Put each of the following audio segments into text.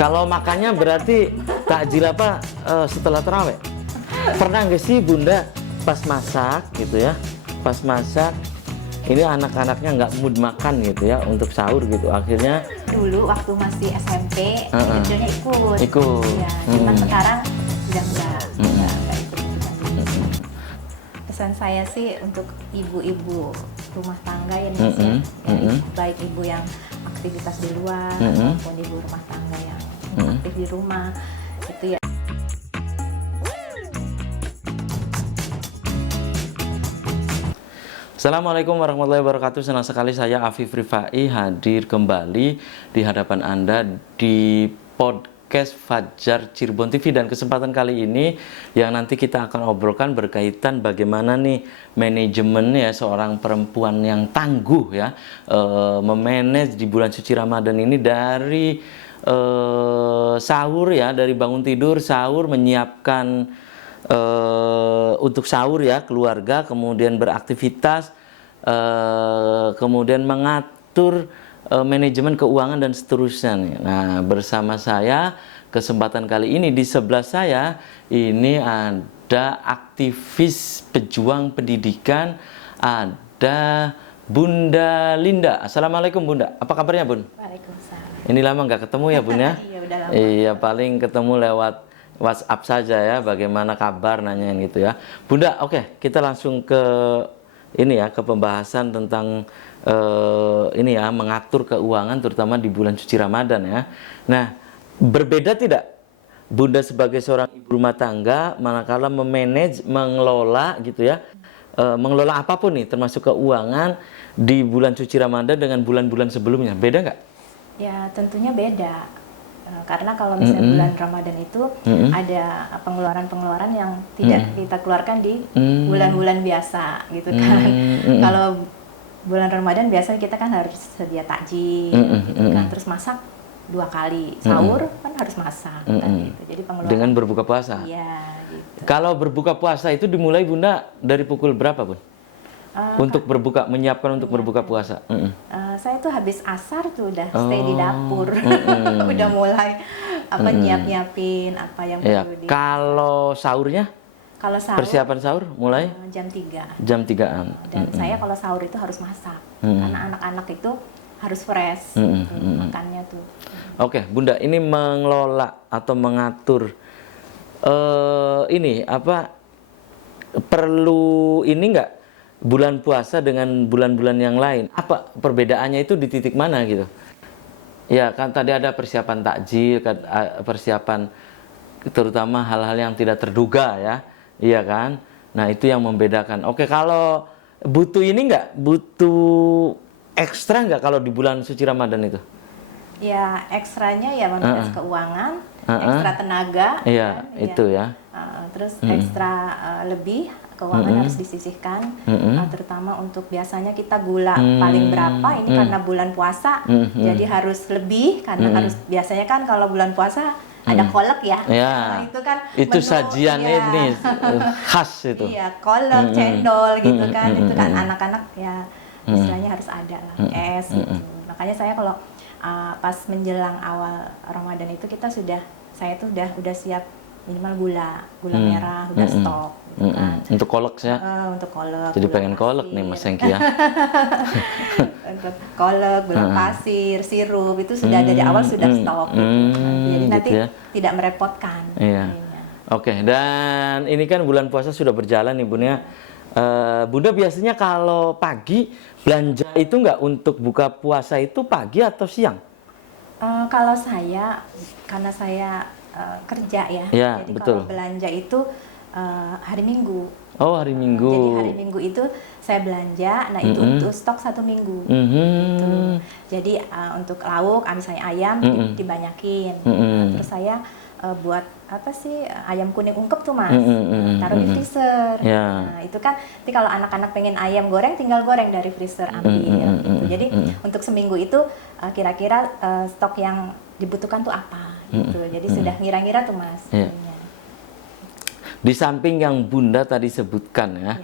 Kalau makannya berarti takjil apa setelah tarawih? Pernah nggak sih Bunda pas masak gitu ya? Pas masak ini anak-anaknya nggak mood makan gitu ya untuk sahur gitu. Akhirnya dulu waktu masih SMP kecilnya ikut. Ikut. Ya, cuman sekarang udah enggak ikut. Pesan saya sih untuk ibu-ibu rumah tangga ya, baik ibu yang aktivitas di luar maupun ibu rumah tangga yang aktif di rumah itu ya. Assalamualaikum warahmatullahi wabarakatuh. Senang sekali saya Afif Rifai hadir kembali di hadapan Anda di podcast Fajar Cirebon TV, dan kesempatan kali ini yang nanti kita akan obrolkan berkaitan bagaimana nih manajemen ya seorang perempuan yang tangguh ya memanage di bulan suci Ramadan ini dari sahur ya, dari bangun tidur sahur, menyiapkan untuk sahur ya keluarga, kemudian beraktivitas, kemudian mengatur manajemen keuangan dan seterusnya nih. Nah, bersama saya kesempatan kali ini di sebelah saya ini ada aktivis pejuang pendidikan, ada Bunda Linda. Assalamualaikum Bunda, apa kabarnya Bun? Waalaikumsalam. Ini lama nggak ketemu ya Bun ya? Iya, udah lama. Iya, paling ketemu lewat WhatsApp saja ya, bagaimana kabar, nanyain gitu ya. Bunda, oke, kita langsung ke ini ya, ke pembahasan tentang ini ya, mengatur keuangan terutama di bulan suci Ramadan ya. Nah, berbeda tidak Bunda sebagai seorang ibu rumah tangga manakala memanage, mengelola gitu ya, mengelola apapun nih termasuk keuangan di bulan suci Ramadan dengan bulan-bulan sebelumnya, beda nggak? Ya, tentunya beda. Karena kalau misalnya bulan Ramadan itu ada pengeluaran-pengeluaran yang tidak kita keluarkan di bulan-bulan biasa gitu kan. Kalau bulan Ramadan biasanya kita kan harus sedia takjil gitu kan, terus masak 2 kali, sahur kan harus masak kan gitu. Jadi pengeluaran dengan berbuka puasa. Iya, gitu. Kalau berbuka puasa itu dimulai Bunda dari pukul berapa Bun? Untuk berbuka, menyiapkan untuk berbuka puasa. Saya tuh habis asar tuh udah stay di dapur, udah mulai nyiapin apa yang perlu di. Kalau sahurnya? Kalau sahur, persiapan sahur mulai jam 3. jam 3-an. Dan saya kalau sahur itu harus masak, karena anak-anak itu harus fresh makannya tuh. Oke, Bunda, ini mengelola atau mengatur ini apa, perlu ini enggak bulan puasa dengan bulan-bulan yang lain? Apa perbedaannya itu di titik mana gitu? Ya kan tadi ada persiapan takjil, persiapan terutama hal-hal yang tidak terduga ya, iya kan? Nah itu yang membedakan. Oke, kalau butuh ini enggak, butuh ekstra enggak kalau di bulan suci Ramadan itu? Ya ekstranya ya manage keuangan, ekstra tenaga. Iya, kan? Itu ya. Terus ekstra lebih keuangan harus disisihkan, terutama untuk biasanya kita gula paling berapa ini karena bulan puasa, jadi harus lebih karena harus biasanya kan kalau bulan puasa ada kolak ya, nah, itu kan itu menu, sajian ya. ini khas itu. Iya, kolak, cendol gitu kan, itu kan anak-anak ya istilahnya harus ada lah, es gitu. Makanya saya kalau pas menjelang awal Ramadan itu saya tuh udah siap minimal gula merah udah stok gitu kan. Untuk kolak ya. Untuk kolak. Jadi pengen kolak nih Mas Hengki ya. Untuk kolak, gula pasir, sirup itu sudah dari awal sudah stok gitu. Jadi nanti gitu ya. Tidak merepotkan. Iya. Oke, dan ini kan bulan puasa sudah berjalan nih Bun ya. Bunda biasanya kalau pagi belanja itu nggak untuk buka puasa itu pagi atau siang? Kalau saya, karena saya kerja ya, jadi betul. kalau belanja itu hari Minggu. Oh, hari Minggu. Jadi hari Minggu itu saya belanja, nah itu untuk stok 1 minggu. Gitu. Jadi untuk lauk, misalnya ayam dibanyakin. Terus saya buat apa sih ayam kuning ungkep tuh Mas, taruh di freezer. Nah itu kan, nanti kalau anak-anak pengen ayam goreng tinggal goreng dari freezer ambil. Gitu. Jadi untuk seminggu itu kira-kira stok yang dibutuhkan tuh apa gitu. Jadi sudah ngira-ngira tuh Mas. Di samping yang Bunda tadi sebutkan ya,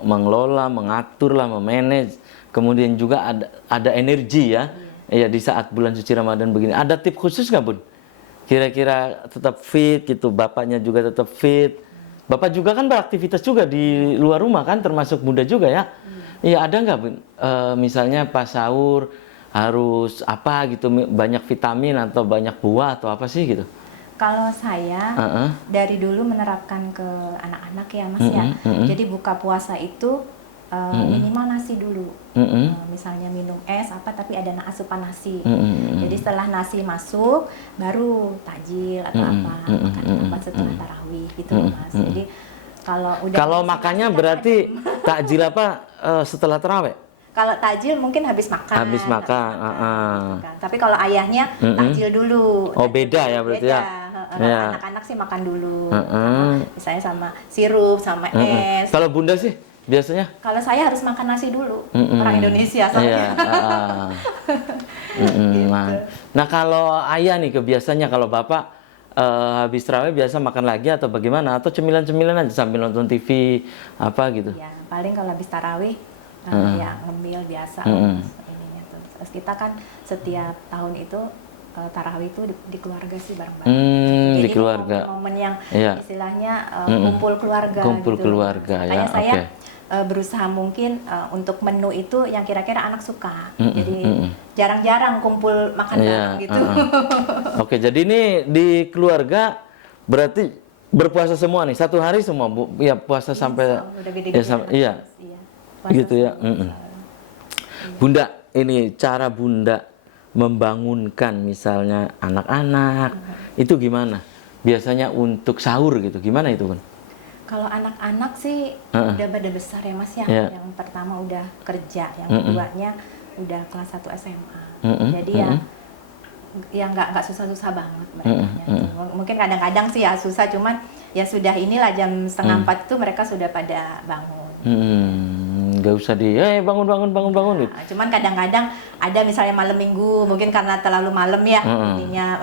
mengelola, mengatur lah, memanage, kemudian juga ada energi ya, ya di saat bulan suci Ramadan begini. Ada tips khusus nggak Bun? Kira-kira tetap fit gitu, bapaknya juga tetap fit. Bapak juga kan beraktivitas juga di luar rumah kan, termasuk Bunda juga ya. Iya, ada nggak Bun? Misalnya pas sahur harus apa gitu, banyak vitamin atau banyak buah atau apa sih gitu? Kalau saya dari dulu menerapkan ke anak-anak ya Mas ya. Jadi buka puasa itu minimal nasi dulu. Misalnya minum es apa tapi ada asupan nasi. Jadi setelah nasi masuk baru takjil atau makan setelah tarawih gitu Mas. Jadi kalau makannya berarti takjil apa setelah tarawih? Kalau takjil mungkin habis makan. Habis makan. Tapi kalau ayahnya takjil dulu. Oh beda ya berarti ya. Anak-anak sih makan dulu. Misalnya sama sirup, sama es. Kalau Bunda sih biasanya? Kalau saya harus makan nasi dulu. Orang Indonesia soalnya. Gitu. Nah kalau ayah nih kebiasaannya kalau bapak habis tarawih biasa makan lagi atau bagaimana? Atau cemilan-cemilan aja sambil nonton TV apa gitu? Ya paling kalau habis tarawih ya ngemil biasa. Ininya tuh. Terus kita kan setiap tahun itu tarawih itu di keluarga sih bareng-bareng. Jadi di keluarga. Momen yang istilahnya kumpul keluarga. Kumpul gitu. keluarga ya. Makanya saya berusaha mungkin untuk menu itu yang kira-kira anak suka. Jadi jarang-jarang kumpul makan bareng gitu. Oke, jadi ini di keluarga berarti berpuasa semua nih, satu hari semua Bu. Ya puasa sampai udah beda-beda. Iya. Gitu ya. Bunda, ini cara Bunda membangunkan misalnya anak-anak itu gimana? Biasanya untuk sahur gitu, gimana itu Bun? Kalau anak-anak sih udah pada besar ya Mas ya. Yang pertama udah kerja, yang keduanya udah kelas 1 SMA. Jadi ya nggak susah-susah banget mereka. Mungkin kadang-kadang sih ya susah, cuman ya sudah inilah jam 3:30 itu mereka sudah pada bangun. Nggak usah bangun gitu. Nah, cuman kadang-kadang ada misalnya malam minggu mungkin karena terlalu malam ya jadinya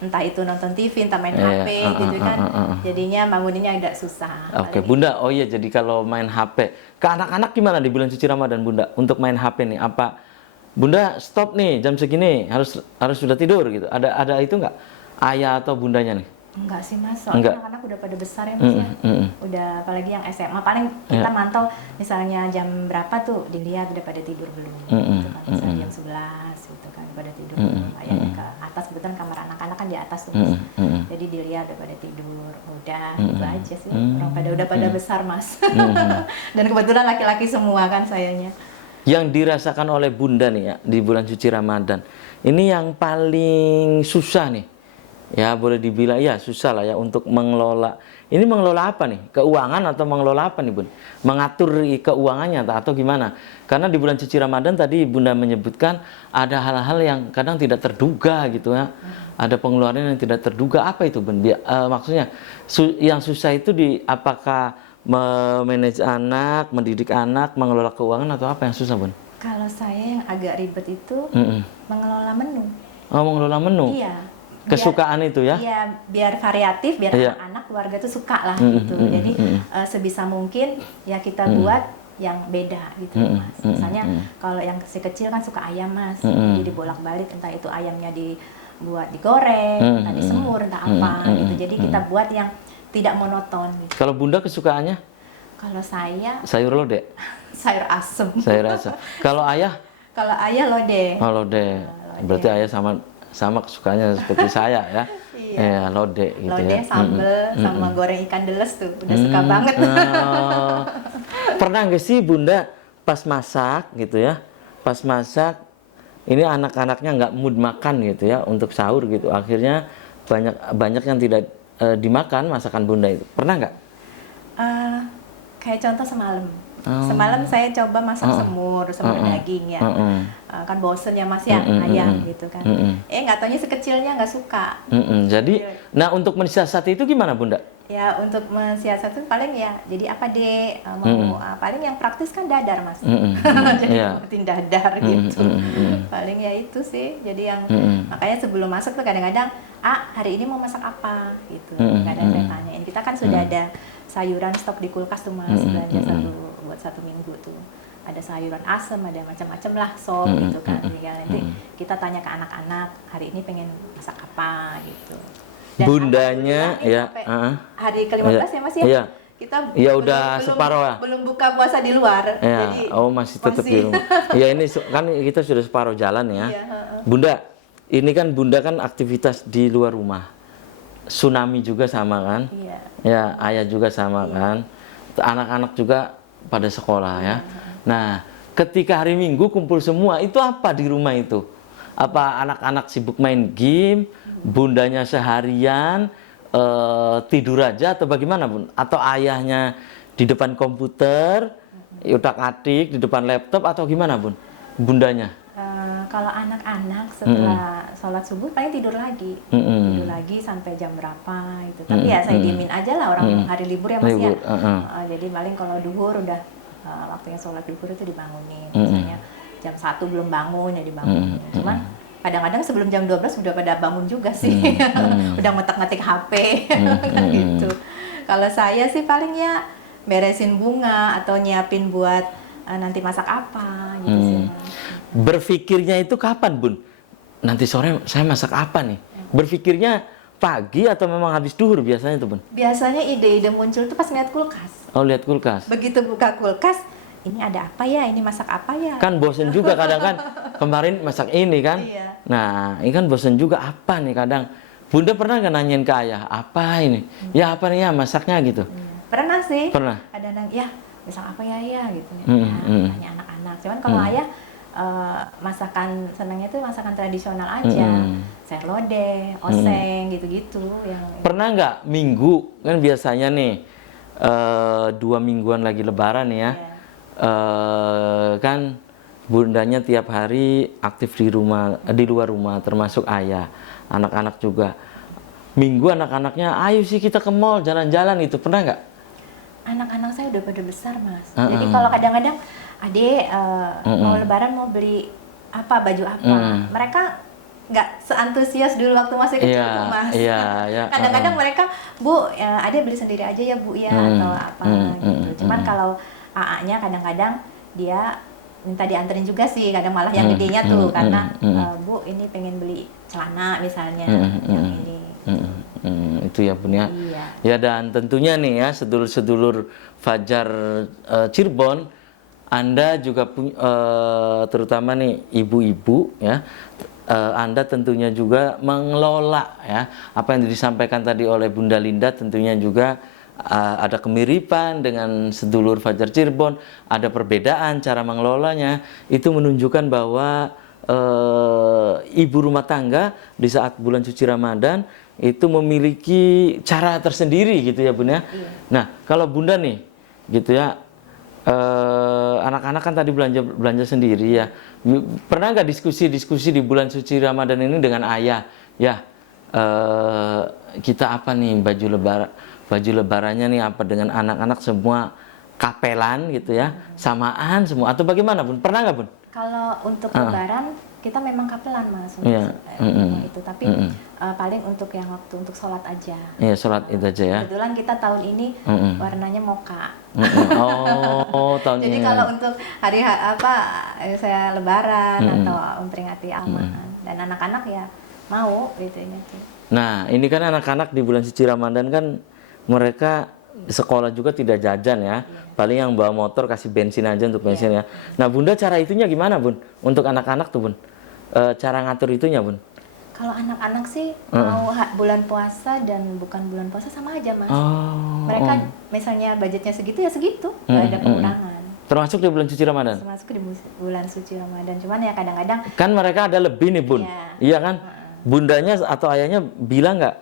entah itu nonton TV entah main HP gitu kan jadinya banguninnya agak susah. Oke Bunda, oh iya jadi kalau main HP ke anak-anak gimana di bulan suci Ramadan Bunda untuk main HP nih, apa Bunda stop nih jam segini harus sudah tidur gitu, ada itu nggak ayah atau bundanya nih? Enggak sih Mas, soalnya anak-anak udah pada besar ya Mas ya. Udah apalagi yang SMA, paling kita mantau misalnya jam berapa tuh dilihat udah pada tidur belum gitu kan. Misalnya jam 11 gitu kan pada tidur belum. Ayahnya ke atas, kebetulan kamar anak-anak kan di atas tuh Mas. Jadi dilihat udah pada tidur, udah gitu aja sih. Orang udah pada besar Mas. Dan kebetulan laki-laki semua kan sayanya. Yang dirasakan oleh Bunda nih ya di bulan suci Ramadan, ini yang paling susah nih. Ya boleh dibilang ya susah lah ya untuk mengelola. Ini mengelola apa nih? Keuangan atau mengelola apa nih Bun? Mengatur keuangannya atau gimana? Karena di bulan suci Ramadan tadi Bunda menyebutkan ada hal-hal yang kadang tidak terduga gitu ya. Ada pengeluaran yang tidak terduga. Apa itu Bun? Maksudnya yang susah itu apakah memanage anak, mendidik anak, mengelola keuangan atau apa yang susah Bun? Kalau saya yang agak ribet itu mengelola menu. Oh, mengelola menu? Iya. Kesukaan itu ya? Iya, biar variatif, biar anak-anak keluarga tuh suka lah gitu. Jadi sebisa mungkin ya kita buat yang beda gitu Mas. Misalnya kalau yang kecil kan suka ayam Mas, jadi dibolak-balik entah itu ayamnya dibuat digoreng, entah disemur, entah apa gitu. Jadi kita buat yang tidak monoton. Gitu. Kalau Bunda kesukaannya? Kalau saya sayur lodeh. Sayur asem. Sayur asem. Kalau ayah? Kalau ayah lodeh. Oh lodeh. Berarti ayah sama kesukaannya seperti saya ya. Iya, lodeh gitu lodeh, ya. sambel sama goreng ikan deles tuh udah suka banget. Pernah nggak sih Bunda pas masak gitu ya? Pas masak ini anak-anaknya nggak mood makan gitu ya untuk sahur gitu. Akhirnya banyak yang tidak dimakan masakan Bunda itu. Pernah nggak? Kayak contoh semalam. Semalam saya coba masak semur daging ya. Kan bosen ya Mas ya ayam gitu kan. Nggak taunya sekecilnya nggak suka. Jadi, nah untuk mensiasati itu gimana Bunda? Ya untuk mensiasati paling ya jadi apa deh paling yang praktis kan dadar Mas. Jadi bikin dadar gitu. Paling ya itu sih. Jadi yang makanya sebelum masak tuh kadang-kadang hari ini mau masak apa gitu. Kadang saya tanyain. Kita kan sudah ada sayuran stok di kulkas tuh Mas, belanja buat 1 minggu tuh. ada sayuran asem, ada macam-macam lah sop gitu kan. Tinggal nanti kita tanya ke anak-anak hari ini pengen masak apa gitu. Dan bundanya ya hari ke-15 ya Mas ya. Iya. Kita ya udah separuh lah. Belum buka puasa di luar. Ya, Jadi masih tetap di rumah. Ya ini kan kita sudah separuh jalan ya. Iya, Bunda, ini kan Bunda kan aktivitas di luar rumah. Tsunami juga sama kan? Iya. Ya, ayah juga sama kan. Anak-anak juga pada sekolah ya. Nah, ketika hari Minggu kumpul semua, itu apa di rumah itu? Apa anak-anak sibuk main game, bundanya seharian tidur aja atau bagaimana Bun? Atau ayahnya di depan komputer, utak-atik di depan laptop atau gimana Bun? Bundanya? Kalau anak-anak setelah sholat subuh paling tidur lagi, tidur lagi sampai jam berapa itu. Tapi ya saya diemin aja lah, orang hari libur ya Mas ya. Jadi paling kalau duhur udah waktunya sholat duhur itu dibangunin. Misalnya jam 1 belum bangun ya dibangunin. Cuman kadang-kadang sebelum jam 12 sudah pada bangun juga sih. Udah ngetik-ngetik HP gitu. Kalau saya sih paling ya beresin bunga atau nyiapin buat nanti masak apa gitu sih Mas. Berpikirnya itu kapan Bun? Nanti sore saya masak apa nih? Berpikirnya pagi atau memang habis duhur biasanya tuh Bun? Biasanya ide-ide muncul tuh pas ngeliat kulkas. Oh, lihat kulkas. Begitu buka kulkas, ini ada apa ya? Ini masak apa ya? Kan bosen juga kadang kan, kemarin masak ini kan. Iya. Nah, ini kan bosen juga apa nih kadang. Bunda pernah nggak nanyain ke ayah, apa ini? Ya apa nih ya masaknya gitu? Pernah sih. Pernah. Ada ya masak apa ya gitu. Tanya anak-anak. Cuman kalau ayah masakan senangnya tuh masakan tradisional aja, sayur lodeh, oseng gitu-gitu yang. Pernah nggak minggu kan biasanya nih 2 mingguan lagi Lebaran ya, kan bundanya tiap hari aktif di rumah, di luar rumah termasuk ayah, anak-anak juga. Minggu anak-anaknya, ayo sih kita ke mall jalan-jalan itu pernah nggak? Anak-anak saya udah pada besar Mas. Jadi kalau kadang-kadang Adek mau Lebaran mau beli apa baju apa, mereka nggak seantusias dulu waktu masih kecil tuh Mas. Kadang-kadang mereka Bu, Adek beli sendiri aja ya Bu ya atau apa gitu. Cuman kalau AA-nya kadang-kadang dia minta dianterin juga sih, kadang malah yang gedenya tuh karena Bu ini pengen beli celana misalnya yang ini. Itu ya Bun ya. Iya. Ya dan tentunya nih ya sedulur-sedulur Fajar Cirebon, Anda juga terutama nih ibu-ibu ya, Anda tentunya juga mengelola ya apa yang disampaikan tadi oleh Bunda Linda, tentunya juga ada kemiripan dengan sedulur Fajar Cirebon, ada perbedaan cara mengelolanya. Itu menunjukkan bahwa ibu rumah tangga di saat bulan suci Ramadan itu memiliki cara tersendiri gitu ya Bun ya. Nah kalau Bunda nih gitu ya, anak-anak kan tadi belanja sendiri ya. Pernah nggak diskusi di bulan suci Ramadan ini dengan ayah? Ya, kita apa nih baju lebarannya nih apa dengan anak-anak semua kapelan gitu ya, samaan semua atau bagaimana Bun? Pernah nggak Bun? Kalau untuk Lebaran kita memang kapelan Mas untuk itu, tapi paling untuk yang waktu untuk sholat aja. Iya, sholat itu aja ya. Kebetulan kita tahun ini warnanya mocha. Tahun Jadi ini. kalau untuk hari apa saya Lebaran atau memperingati Aman dan anak-anak ya mau gitu ini tuh. Nah, ini kan anak-anak di bulan suci Ramadan kan mereka sekolah juga tidak jajan ya. Paling yang bawa motor kasih bensin aja untuk bensin ya. Nah, Bunda cara itunya gimana Bun? Untuk anak-anak tuh Bun. Cara ngatur itunya Bun. Kalau anak-anak sih mau bulan puasa dan bukan bulan puasa sama aja Mas. Mereka misalnya budgetnya segitu ya segitu, nggak ada pengurangan. Termasuk di bulan suci Ramadan? Termasuk di bulan suci Ramadan. Cuman ya kadang-kadang kan mereka ada lebih nih Bun. Iya kan? Bundanya atau ayahnya bilang nggak,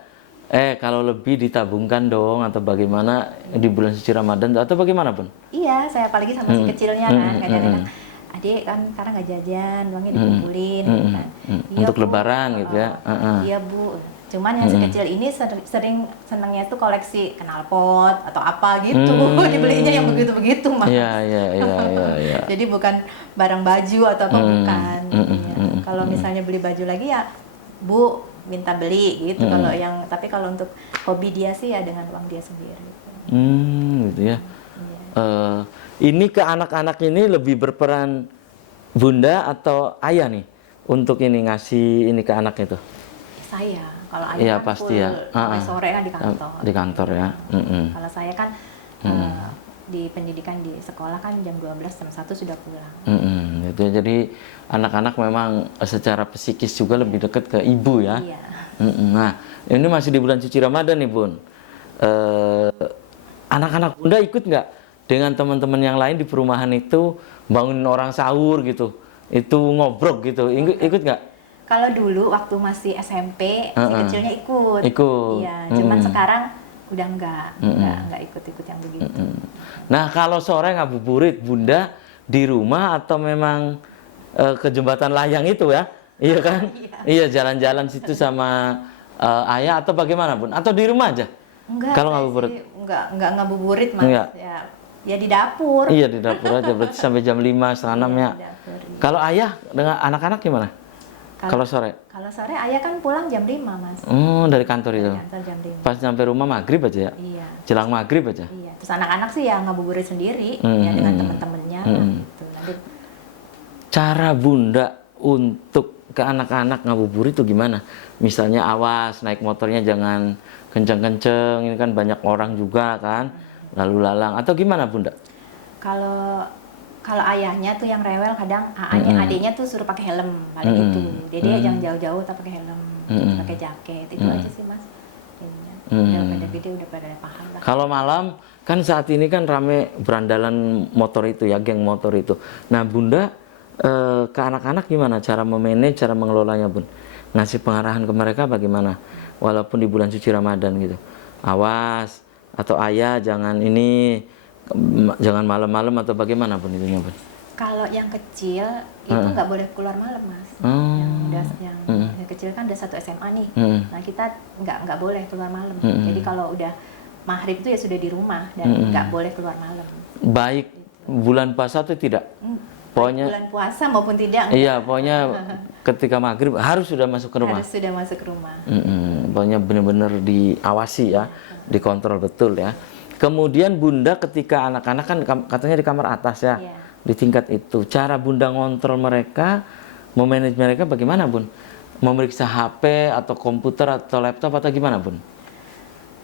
kalau lebih ditabungkan dong atau bagaimana di bulan suci Ramadan atau bagaimana Bun? Iya, saya apalagi sama si kecilnya kan kadang-kadang adik kan sekarang nggak jajan, uangnya dikumpulin gitu kan. Iya, untuk Bu, Lebaran gitu ya. Iya Bu. Cuman yang si kecil ini sering senangnya tuh koleksi knalpot atau apa gitu. Dibelinya yang begitu-begitu Mas. Iya. Jadi bukan barang baju atau apa bukan. Kalau misalnya beli baju lagi ya Bu minta beli gitu. Tapi kalau untuk hobi dia sih ya dengan uang dia sendiri. Gitu ya. Ini ke anak-anak ini lebih berperan bunda atau ayah nih untuk ini ngasih ini ke anak itu? Saya, kalau ayah Iya kan pasti full ya. sampai sore kan di kantor. Di kantor ya. Kalau saya kan di pendidikan di sekolah kan jam 12 jam 1 sudah pulang. Itu jadi anak-anak memang secara psikis juga lebih dekat ke ibu ya. Iya. Nah, ini masih di bulan suci Ramadan nih Bun. Anak-anak bunda ikut nggak dengan teman-teman yang lain di perumahan itu bangunin orang sahur gitu, itu ngobrol gitu, ikut nggak? Kalau dulu waktu masih SMP, si kecilnya ikut. Ikut. Iya, cuman sekarang udah enggak ikut-ikut yang begitu. Nah, kalau sore ngabuburit bunda di rumah atau memang ke jembatan layang itu ya? Iya kan? Iya, jalan-jalan situ sama ayah atau bagaimana Bun? Atau di rumah aja? Enggak, kalau ngabuburit? Enggak ngabuburit Mas. Enggak. Ya di dapur. Iya, di dapur aja, berarti sampai jam 5, setengah 6 ya. Di dapur, iya. Kalau ayah dengan anak-anak gimana? Kalau sore? Kalau sore ayah kan pulang jam 5 Mas. Dari kantor itu? Dari kantor jam 5. Pas sampai rumah maghrib aja ya? Iya. Jelang maghrib aja? Iya. Terus anak-anak sih ya ngabuburit sendiri ya dengan teman-temannya gitu. Nanti cara bunda untuk ke anak-anak ngabuburit itu gimana? Misalnya awas naik motornya jangan kenceng-kenceng, ini kan banyak orang juga kan, lalu lalang atau gimana bunda? Kalau ayahnya tuh yang rewel kadang adiknya tuh suruh pakai helm paling itu. Jadi jangan jauh-jauh tapi pakai helm, pakai jaket itu aja sih Mas. Udah pada gede udah pada paham lah. Kalau malam kan saat ini kan rame berandalan motor itu ya, geng motor itu. Nah bunda ke anak-anak gimana cara memanage, cara mengelolanya Bun? Ngasih pengarahan ke mereka bagaimana? Walaupun di bulan suci Ramadan gitu. Awas atau ayah jangan ini, jangan malam-malam atau bagaimana Bun itunya Bun? Kalau yang kecil itu nggak boleh keluar malam Mas. Yang kecil kan udah 1 SMA nih. Nah kita nggak boleh keluar malam. Jadi kalau udah maghrib itu ya sudah di rumah dan nggak boleh keluar malam. Baik bulan puasa atau tidak? Pokoknya bulan puasa maupun tidak. Iya, pokoknya ketika maghrib harus sudah masuk ke rumah. Harus sudah masuk ke rumah. Pokoknya benar-benar diawasi ya, dikontrol betul ya. Kemudian bunda ketika anak-anak kan katanya di kamar atas ya, di tingkat itu. Cara bunda ngontrol mereka, memanage mereka bagaimana Bun? Memeriksa HP atau komputer atau laptop atau gimana Bun?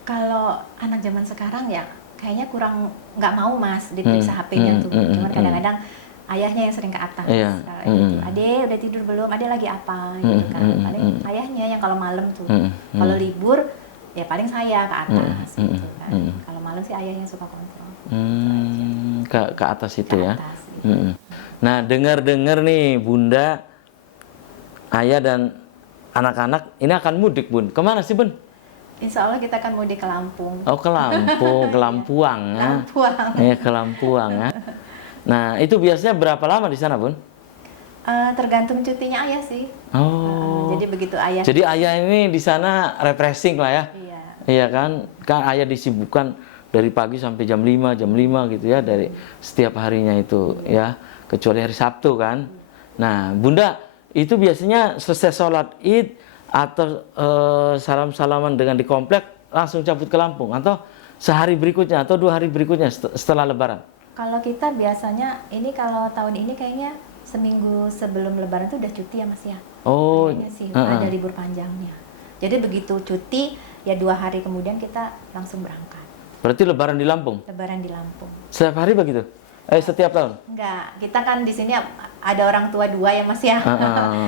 Kalau anak zaman sekarang ya kayaknya kurang nggak mau Mas diperiksa HP-nya tuh. Cuman kadang-kadang ayahnya yang sering ke atas. Gitu. Ade udah tidur belum? Ade lagi apa? Gitu kan. Paling ayahnya yang kalau malam tuh. Kalau libur ya paling saya ke atas gitu kan. Kalau malam sih ayah yang suka kontrol. Ke atas itu ke ya. atas, gitu. Nah, dengar-dengar nih Bunda, ayah dan anak-anak ini akan mudik Bun. Kemana sih Bun? Insya Allah kita akan mudik ke Lampung. Oh ke Lampung, ke Lampuang ya. Lampuang. Iya ke Lampuang ya. Nah itu biasanya berapa lama di sana Bun? Tergantung cutinya ayah sih. Oh. Jadi begitu ayah. Jadi ayah ini di sana refreshing lah ya. Iya. Iya kan? Kan ayah disibukkan dari pagi sampai jam 5 gitu ya dari setiap harinya itu ya. Kecuali hari Sabtu kan. Nah, Bunda itu biasanya selesai sholat Id atau salam-salaman dengan di komplek langsung cabut ke Lampung atau sehari berikutnya atau 2 hari berikutnya setelah Lebaran? Kalau kita biasanya ini kalau tahun ini kayaknya seminggu sebelum Lebaran tuh udah cuti ya Mas ya. Oh, kayaknya sih ada libur panjangnya. Jadi begitu cuti ya 2 hari kemudian kita langsung berangkat. Berarti Lebaran di Lampung? Lebaran di Lampung. Setiap hari begitu? Setiap tahun? Enggak, kita kan di sini ada orang tua 2 ya Mas ya.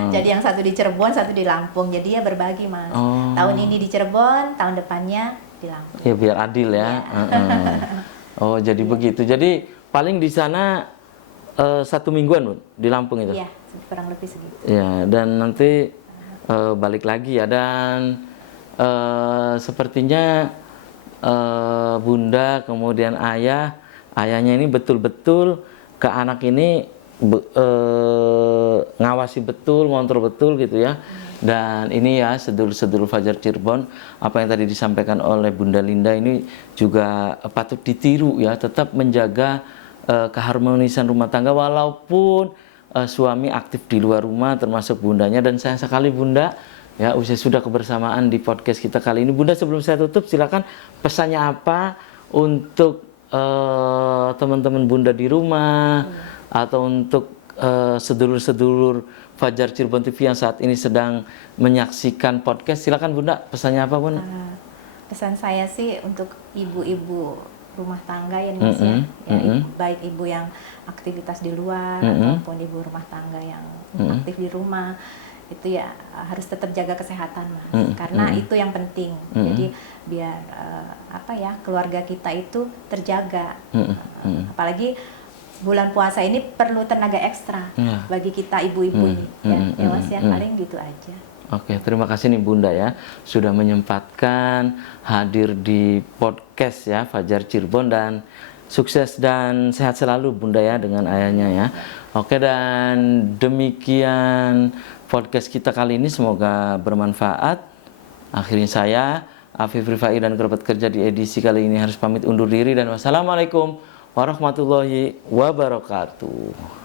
Jadi yang satu di Cirebon, satu di Lampung. Jadi ya berbagi Mas. Tahun ini di Cirebon, tahun depannya di Lampung. Ya biar adil ya. Oh jadi begitu. Jadi paling di sana 1 mingguan Bun, di Lampung itu? Iya, kurang lebih segitu. Ya, dan nanti balik lagi ya. Dan sepertinya Bunda kemudian ayahnya ini betul-betul ke anak ini ngawasi betul, ngontrol betul gitu ya. Dan ini ya sedulur-sedulur Fajar Cirebon, apa yang tadi disampaikan oleh Bunda Linda ini juga patut ditiru ya, tetap menjaga keharmonisan rumah tangga walaupun suami aktif di luar rumah termasuk bundanya. Dan sayang sekali Bunda ya usia sudah kebersamaan di podcast kita kali ini. Bunda sebelum saya tutup silakan pesannya apa untuk teman-teman Bunda di rumah atau untuk sedulur-sedulur Fajar Cirebon TV yang saat ini sedang menyaksikan podcast, silakan Bunda, pesannya apa Bunda? Pesan saya sih untuk ibu-ibu rumah tangga ya Mas ya, baik ibu yang aktivitas di luar ataupun ibu rumah tangga yang aktif di rumah, itu ya harus tetap jaga kesehatan Mas, karena itu yang penting. Jadi biar keluarga kita itu terjaga, apalagi bulan puasa ini perlu tenaga ekstra bagi kita ibu-ibu ini ya Mas ya, paling gitu aja. Oke, terima kasih nih Bunda ya sudah menyempatkan hadir di podcast ya Fajar Cirebon, dan sukses dan sehat selalu Bunda ya dengan ayahnya ya. Oke, dan demikian podcast kita kali ini, semoga bermanfaat. Akhirnya saya Afif Rifai dan kerabat kerja di edisi kali ini harus pamit undur diri, dan wassalamualaikum warahmatullahi wabarakatuh.